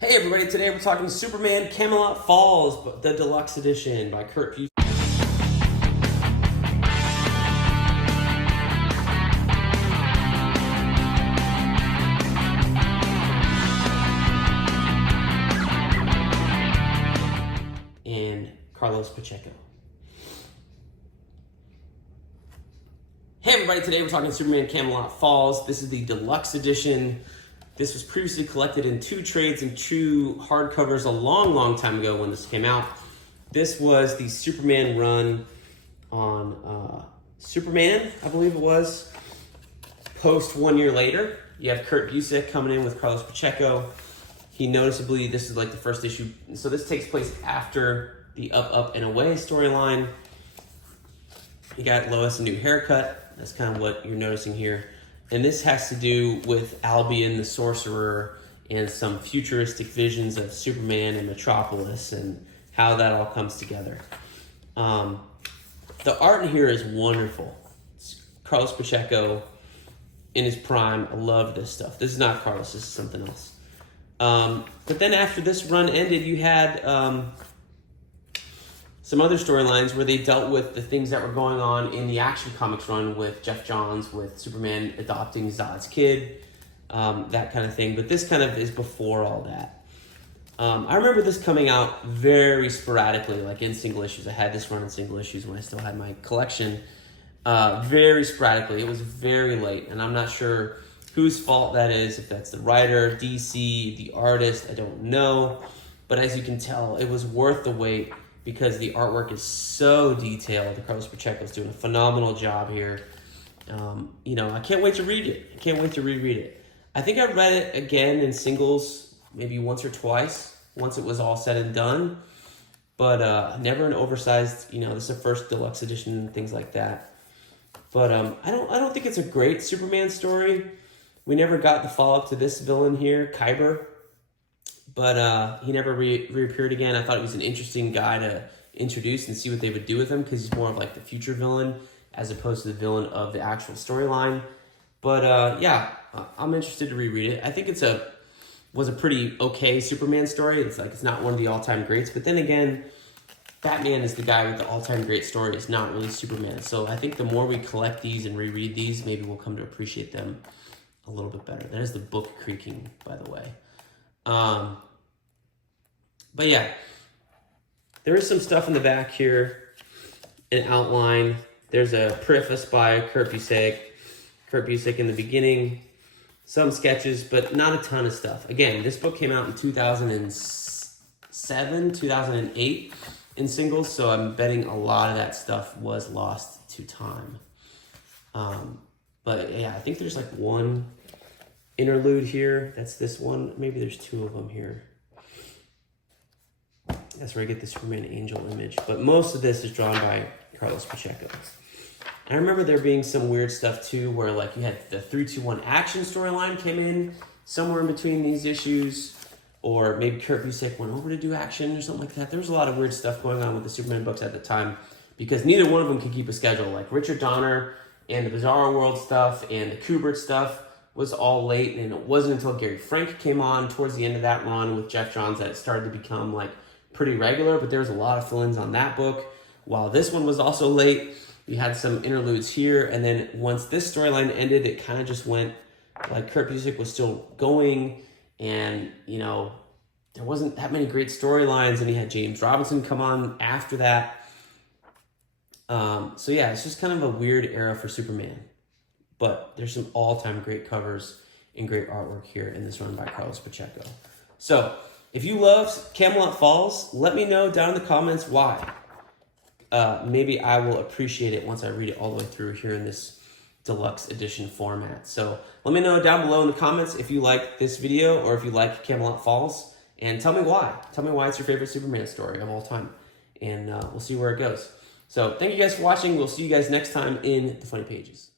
Hey everybody, today we're talking Superman Camelot Falls, the Deluxe Edition by Kurt Busiek. And Carlos Pacheco. Hey everybody, today we're talking Superman Camelot Falls. This is the Deluxe Edition. This was previously collected in 2 trades and 2 hardcovers a long time ago when this came out. This was the Superman run on Superman, I believe it was, post 1 year later. You have Kurt Busiek coming in with Carlos Pacheco. He noticeably, this is like the first issue. So this takes place after the Up and Away storyline. You got Lois a new haircut. That's kind of what you're noticing here. And this has to do with Albion the Sorcerer and some futuristic visions of Superman and Metropolis and how that all comes together. The art in here is wonderful. It's Carlos Pacheco in his prime. I love this stuff. This is not Carlos, this is something else. But then after this run ended, you had some other storylines where they dealt with the things that were going on in the Action Comics run with Jeff Johns, with Superman adopting Zod's kid, that kind of thing. But this kind of is before all that. I remember this coming out very sporadically, like in single issues. I had this run in single issues when I still had my collection. Very sporadically. It was very late, and I'm not sure whose fault that is, if that's the writer, DC, the artist, I don't know. But as you can tell, it was worth the wait, because the artwork is so detailed. Carlos Pacheco's doing a phenomenal job here. I can't wait to read it. I can't wait to reread it. I think I read it again in singles, maybe once or twice, once it was all said and done. But never an oversized, this is the first deluxe edition and things like that. But I don't think it's a great Superman story. We never got the follow-up to this villain here, Kyber. But he never reappeared again. I thought he was an interesting guy to introduce and see what they would do with him, because he's more of like the future villain as opposed to the villain of the actual storyline. But yeah, I'm interested to reread it. I think was a pretty okay Superman story. It's not one of the all-time greats. But then again, Batman is the guy with the all-time great story. It's not really Superman. So I think the more we collect these and reread these, maybe we'll come to appreciate them a little bit better. That is the book creaking, by the way. But yeah, there is some stuff in the back here, an outline. There's a preface by Kurt Busiek in the beginning, some sketches, but not a ton of stuff. Again, this book came out in 2007, 2008 in singles, so I'm betting a lot of that stuff was lost to time. But yeah, I think there's like one interlude here. That's this one. Maybe there's 2 of them here. That's where I get the Superman angel image. But most of this is drawn by Carlos Pacheco. I remember there being some weird stuff too, where like you had the 3-2-1 action storyline came in somewhere in between these issues, or maybe Kurt Busiek went over to do action or something like that. There was a lot of weird stuff going on with the Superman books at the time, because neither one of them could keep a schedule. Like Richard Donner and the Bizarro World stuff and the Kubert stuff was all late, and it wasn't until Gary Frank came on towards the end of that run with Jeff Johns that it started to become like pretty regular. But there was a lot of fill-ins on that book. While this one was also late, we had some interludes here, and then once this storyline ended, it kind of just went like Kurt Busiek was still going, and there wasn't that many great storylines, and he had James Robinson come on after that. So yeah, it's just kind of a weird era for Superman. But there's some all-time great covers and great artwork here in this run by Carlos Pacheco. So if you love Camelot Falls, let me know down in the comments why. Maybe I will appreciate it once I read it all the way through here in this deluxe edition format. So let me know down below in the comments if you like this video or if you like Camelot Falls. And tell me why. Tell me why it's your favorite Superman story of all time. And we'll see where it goes. So thank you guys for watching. We'll see you guys next time in the Funny Pages.